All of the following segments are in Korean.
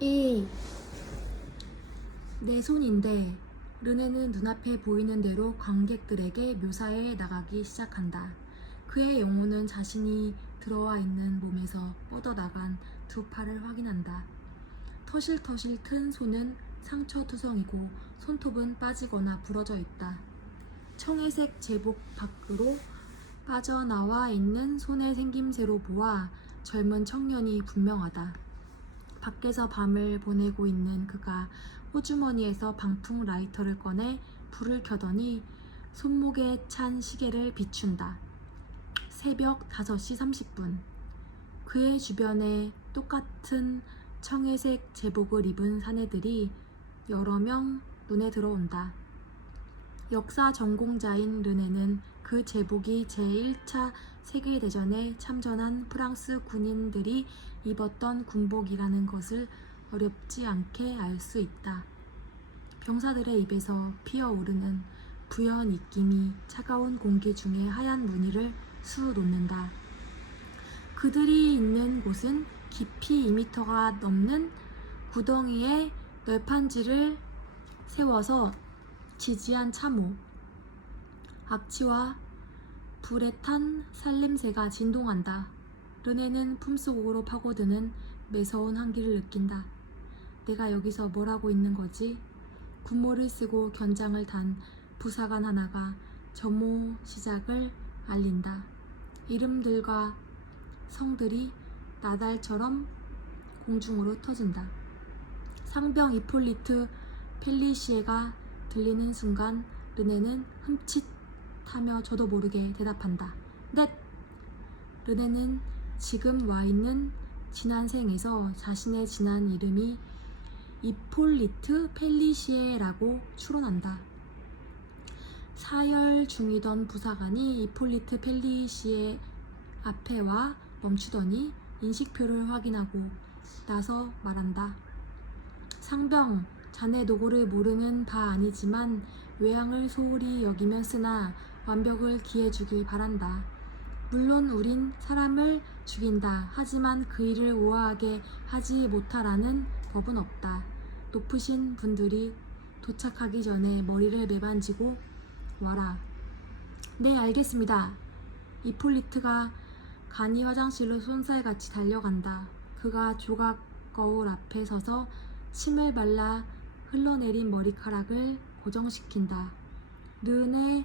이 내 손인데 르네는 눈앞에 보이는 대로 관객들에게 묘사해 나가기 시작한다. 그의 영혼은 자신이 들어와 있는 몸에서 뻗어나간 두 팔을 확인한다. 터실터실 튼 손은 상처투성이고 손톱은 빠지거나 부러져 있다. 청회색 제복 밖으로 빠져나와 있는 손의 생김새로 보아 젊은 청년이 분명하다. 밖에서 밤을 보내고 있는 그가 호주머니에서 방풍 라이터를 꺼내 불을 켜더니 손목에 찬 시계를 비춘다. 새벽 5시 30분. 그의 주변에 똑같은 청회색 제복을 입은 사내들이 여러 명 눈에 들어온다. 역사 전공자인 르네는 그 제복이 제1차 세계대전에 참전한 프랑스 군인들이 입었던 군복이라는 것을 어렵지 않게 알 수 있다. 병사들의 입에서 피어오르는 부연 입김이 차가운 공기 중에 하얀 무늬를 수놓는다. 그들이 있는 곳은 깊이 2m가 넘는 구덩이에 널판지를 세워서 지지한 참호, 악취와 불에 탄 살냄새가 진동한다. 르네는 품속으로 파고드는 매서운 한기를 느낀다. 내가 여기서 뭘 하고 있는 거지? 군모를 쓰고 견장을 단 부사관 하나가 점호 시작을 알린다. 이름들과 성들이 나달처럼 공중으로 터진다. 상병 이폴리트 펠리시에가 들리는 순간 르네는 흠칫하며 저도 모르게 대답한다. 넷! 르네는 지금 와 있는 지난 생에서 자신의 지난 이름이 이폴리트 펠리시에라고 추론한다. 사열 중이던 부사관이 이폴리트 펠리시에 앞에 와 멈추더니 인식표를 확인하고 나서 말한다. 상병, 자네 노고를 모르는 바 아니지만 외양을 소홀히 여기면 쓰나 완벽을 기해주길 바란다. 물론 우린 사람을 죽인다. 하지만 그 일을 우아하게 하지 못하라는 법은 없다. 높으신 분들이 도착하기 전에 머리를 매만지고 와라. 네, 알겠습니다. 이폴리트가 간이 화장실로 쏜살같이 달려간다. 그가 조각 거울 앞에 서서 침을 발라 흘러내린 머리카락을 고정시킨다. 르네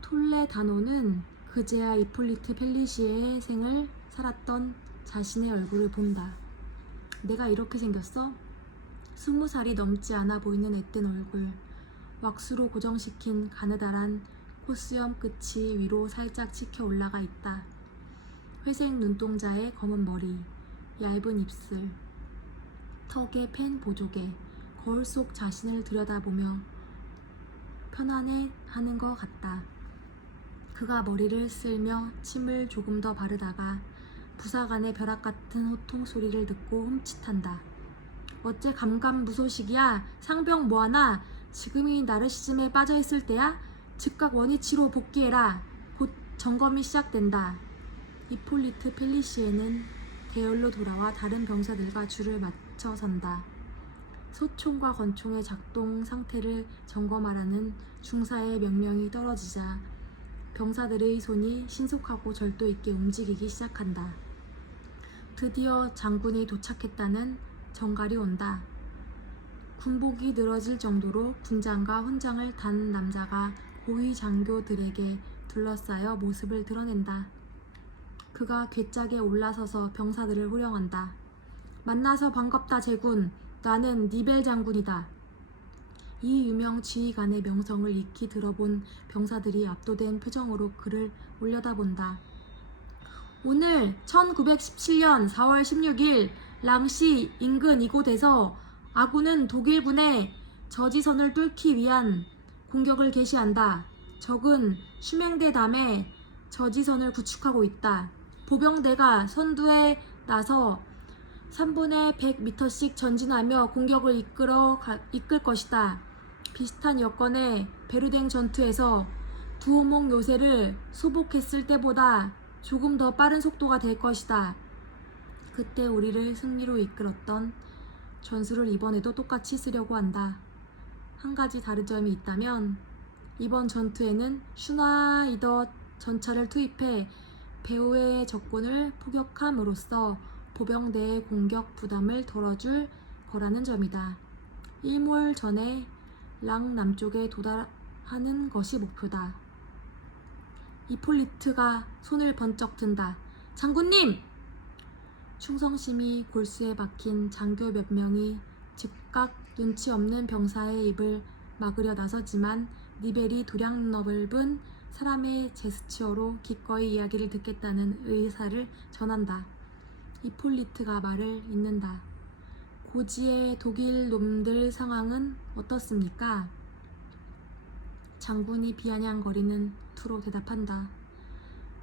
톨레다노는 그제야 이폴리트 펠리시에의 생을 살았던 자신의 얼굴을 본다. 내가 이렇게 생겼어? 20살이 넘지 않아 보이는 앳된 얼굴, 왁스로 고정시킨 가느다란 콧수염 끝이 위로 살짝 치켜 올라가 있다. 회색 눈동자에 검은 머리, 얇은 입술, 턱에 펜 보조개, 거울 속 자신을 들여다보며 편안해하는 것 같다. 그가 머리를 쓸며 침을 조금 더 바르다가 부사관의 벼락 같은 호통 소리를 듣고 흠칫한다. 어째 감감무소식이야? 상병 뭐하나? 지금이 나르시즘에 빠져있을 때야? 즉각 원위치로 복귀해라. 곧 점검이 시작된다. 이폴리트 펠리시에는 대열로 돌아와 다른 병사들과 줄을 맞춰 선다. 소총과 권총의 작동 상태를 점검하라는 중사의 명령이 떨어지자 병사들의 손이 신속하고 절도 있게 움직이기 시작한다. 드디어 장군이 도착했다는 정갈이 온다. 군복이 늘어질 정도로 군장과 훈장을 단 남자가 고위 장교들에게 둘러싸여 모습을 드러낸다. 그가 괴짝에 올라서서 병사들을 호령한다. 만나서 반갑다 제군. 나는 니벨 장군이다. 이 유명 지휘관의 명성을 익히 들어본 병사들이 압도된 표정으로 그를 올려다본다. 오늘 1917년 4월 16일 랑시 인근 이곳에서 아군은 독일군의 저지선을 뚫기 위한 공격을 개시한다. 적은 슈맹대 담에 저지선을 구축하고 있다. 보병대가 선두에 나서 3분에 100m씩 전진하며 공격을 이끌 것이다. 비슷한 여건의 베르댕 전투에서 두오목 요새를 소복했을 때보다 조금 더 빠른 속도가 될 것이다. 그때 우리를 승리로 이끌었던 전술을 이번에도 똑같이 쓰려고 한다. 한 가지 다른 점이 있다면 이번 전투에는 슈나이더 전차를 투입해 배후의 적군을 포격함으로써 보병대의 공격 부담을 덜어줄 거라는 점이다. 1몰 전에 랑 남쪽에 도달하는 것이 목표다. 이폴리트가 손을 번쩍 든다. 장군님! 충성심이 골수에 박힌 장교 몇 명이 즉각 눈치 없는 병사의 입을 막으려 나서지만 니벨이 도량 넓은 사람의 제스처로 기꺼이 이야기를 듣겠다는 의사를 전한다. 이폴리트가 말을 잇는다. 고지의 독일 놈들 상황은 어떻습니까? 장군이 비아냥거리는 투로 대답한다.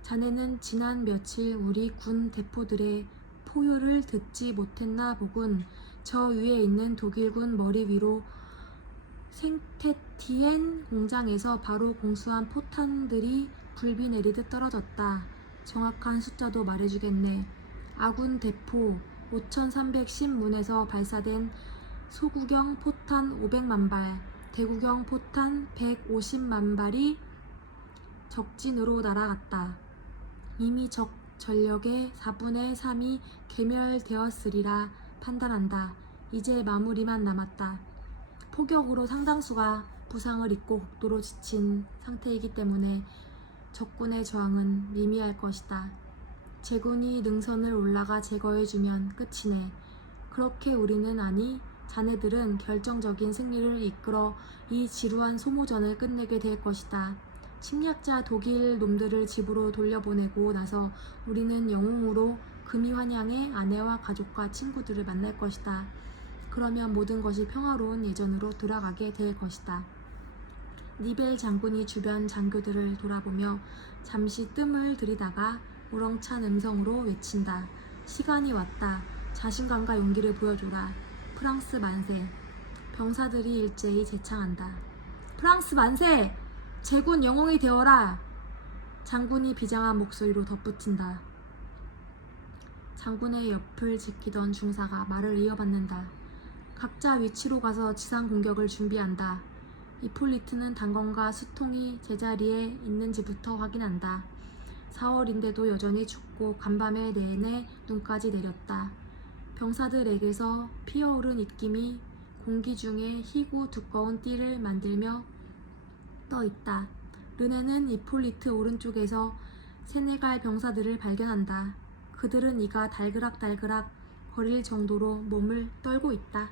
자네는 지난 며칠 우리 군 대포들의 포효를 듣지 못했나 보군. 저 위에 있는 독일군 머리 위로 생테티엔 공장에서 바로 공수한 포탄들이 굴비 내리듯 떨어졌다. 정확한 숫자도 말해주겠네. 아군 대포 5310문에서 발사된 소구경 포탄 500만 발, 대구경 포탄 150만 발이 적진으로 날아갔다. 이미 적 전력의 4분의 3이 괴멸되었으리라 판단한다. 이제 마무리만 남았다. 포격으로 상당수가 부상을 입고 극도로 지친 상태이기 때문에 적군의 저항은 미미할 것이다. 제군이 능선을 올라가 제거해주면 끝이네. 그렇게 우리는 아니, 자네들은 결정적인 승리를 이끌어 이 지루한 소모전을 끝내게 될 것이다. 침략자 독일 놈들을 집으로 돌려보내고 나서 우리는 영웅으로 금이환양의 아내와 가족과 친구들을 만날 것이다. 그러면 모든 것이 평화로운 예전으로 돌아가게 될 것이다. 니벨 장군이 주변 장교들을 돌아보며 잠시 뜸을 들이다가 우렁찬 음성으로 외친다. 시간이 왔다. 자신감과 용기를 보여줘라. 프랑스 만세. 병사들이 일제히 제창한다. 프랑스 만세! 제군 영웅이 되어라! 장군이 비장한 목소리로 덧붙인다. 장군의 옆을 지키던 중사가 말을 이어받는다. 각자 위치로 가서 지상 공격을 준비한다. 이폴리트는 단검과 수통이 제자리에 있는지부터 확인한다. 4월인데도 여전히 춥고 간밤에 내내 눈까지 내렸다. 병사들에게서 피어오른 입김이 공기 중에 희고 두꺼운 띠를 만들며 떠있다. 르네는 이폴리트 오른쪽에서 세네갈 병사들을 발견한다. 그들은 이가 달그락달그락 거릴 정도로 몸을 떨고 있다.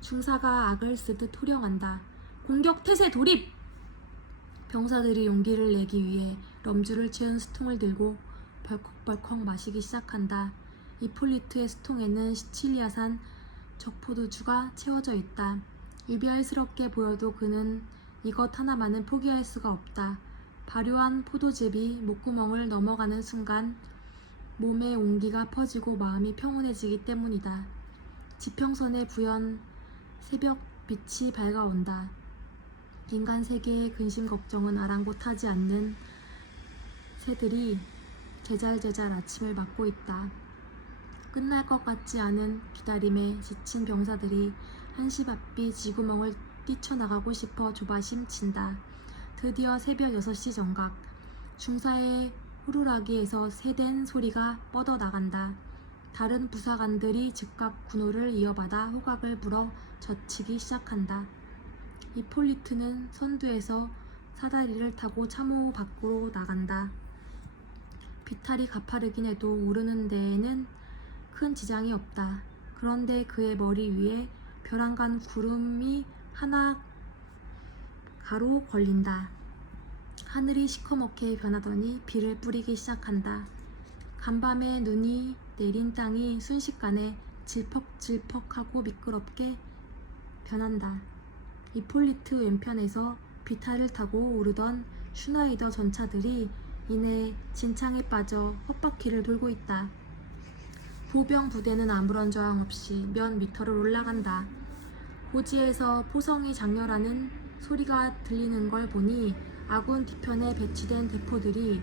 중사가 악을 쓰듯 호령한다. 공격 태세 돌입! 병사들이 용기를 내기 위해 럼주를 채운 수통을 들고 벌컥벌컥 마시기 시작한다. 이폴리트의 수통에는 시칠리아산 적포도주가 채워져 있다. 유별스럽게 보여도 그는 이것 하나만은 포기할 수가 없다. 발효한 포도즙이 목구멍을 넘어가는 순간 몸에 온기가 퍼지고 마음이 평온해지기 때문이다. 지평선의 부연 새벽 빛이 밝아온다. 인간 세계의 근심 걱정은 아랑곳하지 않는 새들이 제잘제잘 아침을 맞고 있다. 끝날 것 같지 않은 기다림에 지친 병사들이 한시 앞이 쥐구멍을 뛰쳐나가고 싶어 조바심 친다. 드디어 새벽 6시 정각. 중사의 후루라기에서 새된 소리가 뻗어나간다. 다른 부사관들이 즉각 군호를 이어받아 호각을 불어 젖히기 시작한다. 이폴리트는 선두에서 사다리를 타고 참호 밖으로 나간다. 비탈이 가파르긴 해도 오르는 데에는 큰 지장이 없다. 그런데 그의 머리 위에 벼랑간 구름이 하나 가로 걸린다. 하늘이 시커멓게 변하더니 비를 뿌리기 시작한다. 간밤에 눈이 내린 땅이 순식간에 질퍽질퍽하고 미끄럽게 변한다. 이폴리트 왼편에서 비탈을 타고 오르던 슈나이더 전차들이 이내 진창에 빠져 헛바퀴를 돌고 있다. 보병 부대는 아무런 저항 없이 몇 미터를 올라간다. 고지에서 포성이 장렬하는 소리가 들리는 걸 보니 아군 뒤편에 배치된 대포들이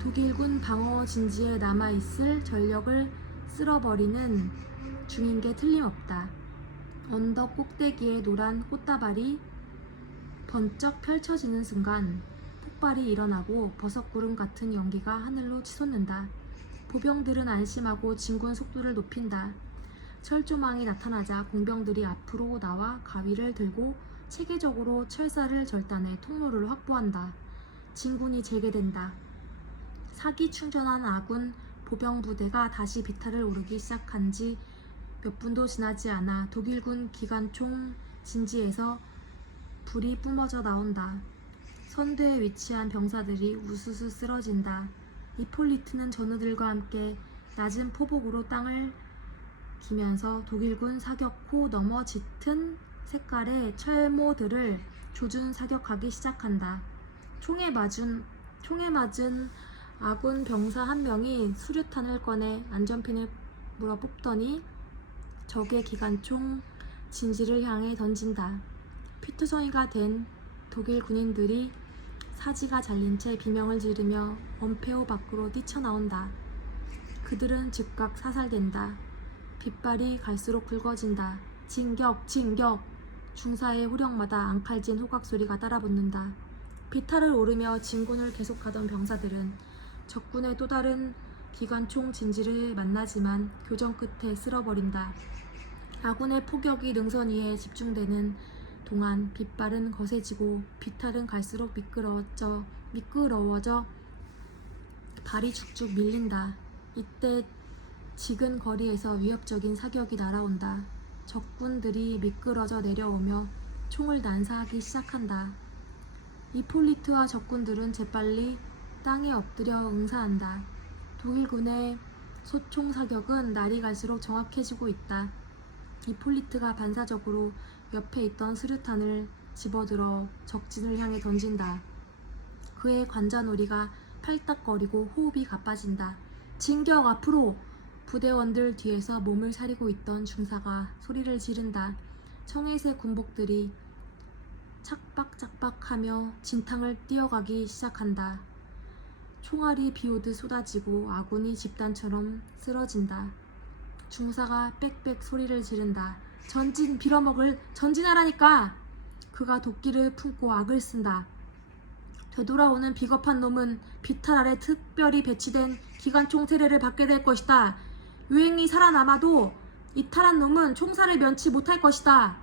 독일군 방어 진지에 남아있을 전력을 쓸어버리는 중인 게 틀림없다. 언덕 꼭대기에 노란 꽃다발이 번쩍 펼쳐지는 순간 폭발이 일어나고 버섯구름 같은 연기가 하늘로 치솟는다. 보병들은 안심하고 진군 속도를 높인다. 철조망이 나타나자 공병들이 앞으로 나와 가위를 들고 체계적으로 철사를 절단해 통로를 확보한다. 진군이 재개된다. 사기 충전한 아군 보병 부대가 다시 비탈을 오르기 시작한 지 몇 분도 지나지 않아 독일군 기관총 진지에서 불이 뿜어져 나온다. 선두에 위치한 병사들이 우수수 쓰러진다. 이폴리트는 전우들과 함께 낮은 포복으로 땅을 기면서 독일군 사격 후 넘어 짙은 색깔의 철모들을 조준 사격하기 시작한다. 총에 맞은 아군 병사 한 명이 수류탄을 꺼내 안전핀을 물어 뽑더니 적의 기관총 진지를 향해 던진다. 피투성이가 된 독일 군인들이 사지가 잘린 채 비명을 지르며 원폐호 밖으로 뛰쳐나온다. 그들은 즉각 사살된다. 빗발이 갈수록 굵어진다. 진격! 진격! 중사의 후령마다 앙칼진 호각 소리가 따라붙는다. 비탈을 오르며 진군을 계속하던 병사들은 적군의 또 다른 기관총 진지를 만나지만 교전 끝에 쓸어버린다. 아군의 포격이 능선 위에 집중되는 동안 빗발은 거세지고 비탈은 갈수록 미끄러워져 발이 쭉쭉 밀린다. 이때 지근 거리에서 위협적인 사격이 날아온다. 적군들이 미끄러져 내려오며 총을 난사하기 시작한다. 이폴리트와 적군들은 재빨리 땅에 엎드려 응사한다. 독일군의 소총 사격은 날이 갈수록 정확해지고 있다. 이폴리트가 반사적으로 옆에 있던 수류탄을 집어들어 적진을 향해 던진다. 그의 관자놀이가 팔딱거리고 호흡이 가빠진다. 진격 앞으로! 부대원들 뒤에서 몸을 사리고 있던 중사가 소리를 지른다. 청해새 군복들이 착박착박하며 진탕을 뛰어가기 시작한다. 총알이 비오듯 쏟아지고 아군이 집단처럼 쓰러진다. 중사가 빽빽 소리를 지른다. 전진 빌어먹을 전진하라니까! 그가 도끼를 품고 악을 쓴다. 되돌아오는 비겁한 놈은 비탈 아래 특별히 배치된 기관총 세례를 받게 될 것이다. 유행이 살아남아도 이탈한 놈은 총살을 면치 못할 것이다.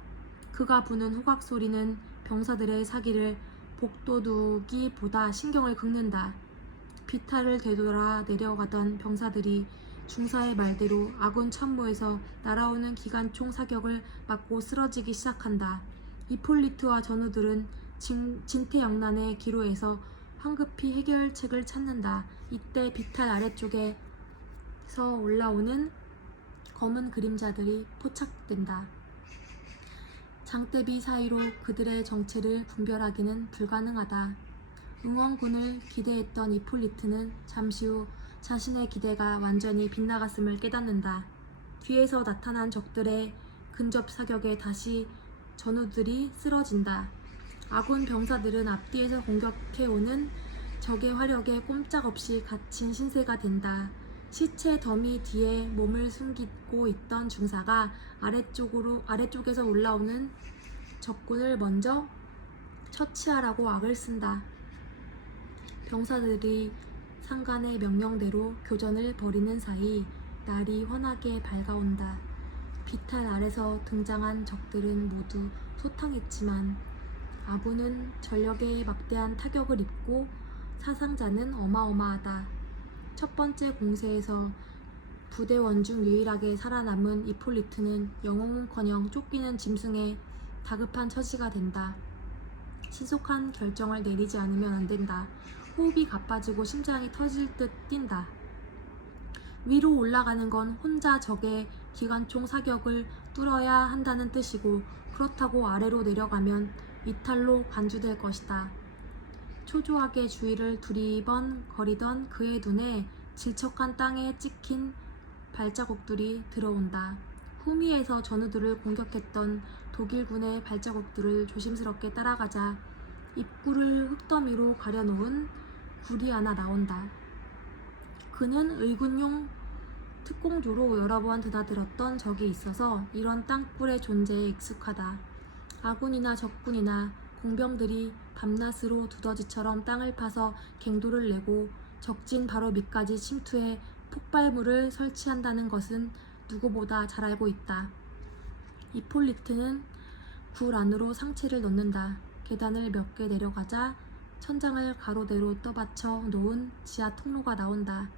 그가 부는 호각 소리는 병사들의 사기를 복도두기보다 신경을 긁는다. 비탈을 되돌아 내려가던 병사들이 중사의 말대로 아군 참모에서 날아오는 기관총 사격을 맞고 쓰러지기 시작한다. 이폴리트와 전우들은 진퇴양난의 기로에서 황급히 해결책을 찾는다. 이때 비탈 아래쪽에서 올라오는 검은 그림자들이 포착된다. 장대비 사이로 그들의 정체를 분별하기는 불가능하다. 응원군을 기대했던 이폴리트는 잠시 후 자신의 기대가 완전히 빗나갔음을 깨닫는다. 뒤에서 나타난 적들의 근접 사격에 다시 전우들이 쓰러진다. 아군 병사들은 앞뒤에서 공격해오는 적의 화력에 꼼짝없이 갇힌 신세가 된다. 시체 더미 뒤에 몸을 숨기고 있던 중사가 아래쪽에서 올라오는 적군을 먼저 처치하라고 악을 쓴다. 병사들이 상관의 명령대로 교전을 벌이는 사이 날이 환하게 밝아온다. 비탈 아래서 등장한 적들은 모두 소탕했지만 아군은 전력에 막대한 타격을 입고 사상자는 어마어마하다. 첫 번째 공세에서 부대원 중 유일하게 살아남은 이폴리트는 영웅은커녕 쫓기는 짐승에 다급한 처지가 된다. 신속한 결정을 내리지 않으면 안 된다. 호흡이 가빠지고 심장이 터질 듯 뛴다. 위로 올라가는 건 혼자 적의 기관총 사격을 뚫어야 한다는 뜻이고 그렇다고 아래로 내려가면 이탈로 간주될 것이다. 초조하게 주위를 두리번거리던 그의 눈에 질척한 땅에 찍힌 발자국들이 들어온다. 후미에서 전우들을 공격했던 독일군의 발자국들을 조심스럽게 따라가자 입구를 흙더미로 가려놓은 굴이 하나 나온다. 그는 의군용 특공조로 여러 번 드나들었던 적이 있어서 이런 땅굴의 존재에 익숙하다. 아군이나 적군이나 공병들이 밤낮으로 두더지처럼 땅을 파서 갱도를 내고 적진 바로 밑까지 침투해 폭발물을 설치한다는 것은 누구보다 잘 알고 있다. 이폴리트는 굴 안으로 상체를 넣는다. 계단을 몇 개 내려가자 천장을 가로대로 떠받쳐 놓은 지하 통로가 나온다.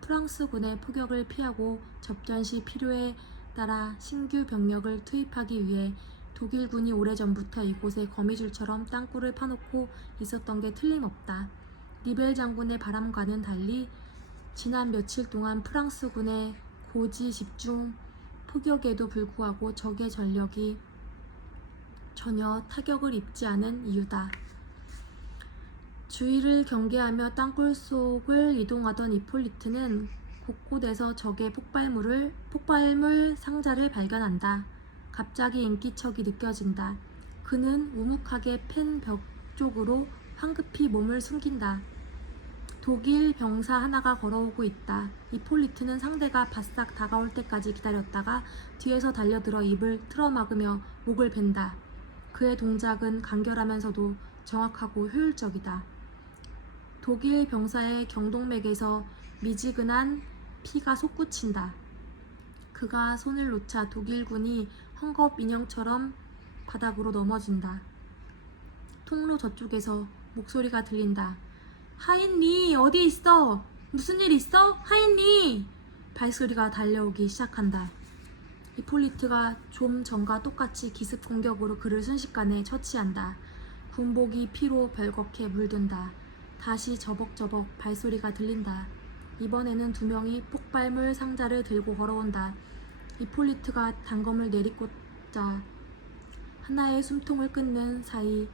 프랑스군의 포격을 피하고 접전 시 필요에 따라 신규 병력을 투입하기 위해 독일군이 오래전부터 이곳에 거미줄처럼 땅굴을 파놓고 있었던 게 틀림없다. 니벨 장군의 바람과는 달리 지난 며칠 동안 프랑스군의 고지 집중 포격에도 불구하고 적의 전력이 전혀 타격을 입지 않은 이유다. 주위를 경계하며 땅굴 속을 이동하던 이폴리트는 곳곳에서 적의 폭발물 상자를 발견한다. 갑자기 인기척이 느껴진다. 그는 우묵하게 팬 벽 쪽으로 황급히 몸을 숨긴다. 독일 병사 하나가 걸어오고 있다. 이폴리트는 상대가 바싹 다가올 때까지 기다렸다가 뒤에서 달려들어 입을 틀어막으며 목을 벤다. 그의 동작은 간결하면서도 정확하고 효율적이다. 독일 병사의 경동맥에서 미지근한 피가 솟구친다. 그가 손을 놓자 독일군이 헝겊 인형처럼 바닥으로 넘어진다. 통로 저쪽에서 목소리가 들린다. 하인리, 어디 있어? 무슨 일 있어? 하인리! 발소리가 달려오기 시작한다. 이폴리트가 좀 전과 똑같이 기습 공격으로 그를 순식간에 처치한다. 군복이 피로 벌겋게 물든다. 다시 저벅저벅 발소리가 들린다. 이번에는 두 명이 폭발물 상자를 들고 걸어온다. 이폴리트가 단검을 내리꽂자 하나의 숨통을 끊는 사이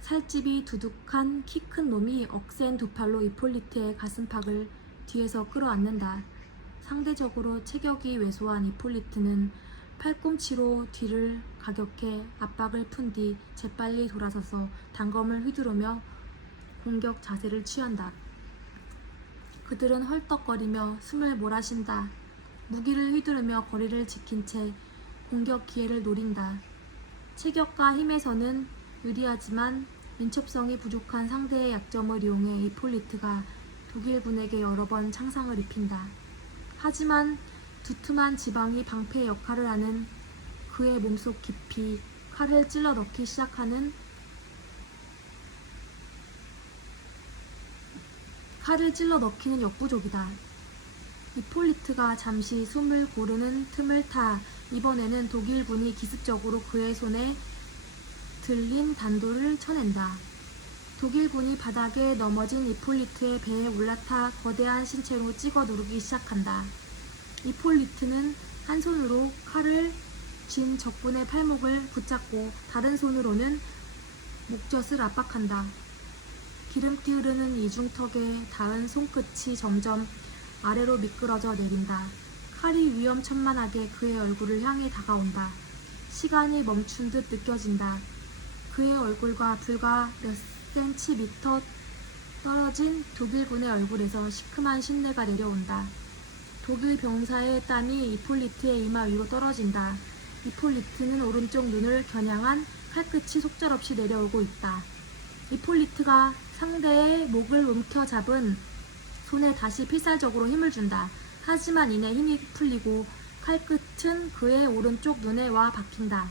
살집이 두둑한 키 큰 놈이 억센 두 팔로 이폴리트의 가슴팍을 뒤에서 끌어안는다. 상대적으로 체격이 왜소한 이폴리트는 팔꿈치로 뒤를 가격해 압박을 푼 뒤 재빨리 돌아서서 단검을 휘두르며 공격 자세를 취한다. 그들은 헐떡거리며 숨을 몰아쉰다. 무기를 휘두르며 거리를 지킨 채 공격 기회를 노린다. 체격과 힘에서는 유리하지만 민첩성이 부족한 상대의 약점을 이용해 이폴리트가 독일군에게 여러 번 창상을 입힌다. 하지만 두툼한 지방이 방패 역할을 하는 그의 몸속 깊이 칼을 찔러 넣기 시작하는 역부족이다. 이폴리트가 잠시 숨을 고르는 틈을 타 이번에는 독일군이 기습적으로 그의 손에 들린 단도를 쳐낸다. 독일군이 바닥에 넘어진 이폴리트의 배에 올라타 거대한 신체로 찍어 누르기 시작한다. 이폴리트는 한 손으로 칼을 쥔 적군의 팔목을 붙잡고 다른 손으로는 목젖을 압박한다. 기름기 흐르는 이중턱에 닿은 손끝이 점점 아래로 미끄러져 내린다. 칼이 위험천만하게 그의 얼굴을 향해 다가온다. 시간이 멈춘 듯 느껴진다. 그의 얼굴과 불과 몇 센티미터 떨어진 독일군의 얼굴에서 시큼한 신내가 내려온다. 독일 병사의 땀이 이폴리트의 이마 위로 떨어진다. 이폴리트는 오른쪽 눈을 겨냥한 칼끝이 속절없이 내려오고 있다. 이폴리트가 상대의 목을 움켜잡은 손에 다시 필살적으로 힘을 준다. 하지만 이내 힘이 풀리고 칼끝은 그의 오른쪽 눈에 와 박힌다.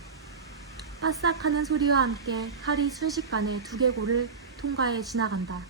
바싹하는 소리와 함께 칼이 순식간에 두개골을 통과해 지나간다.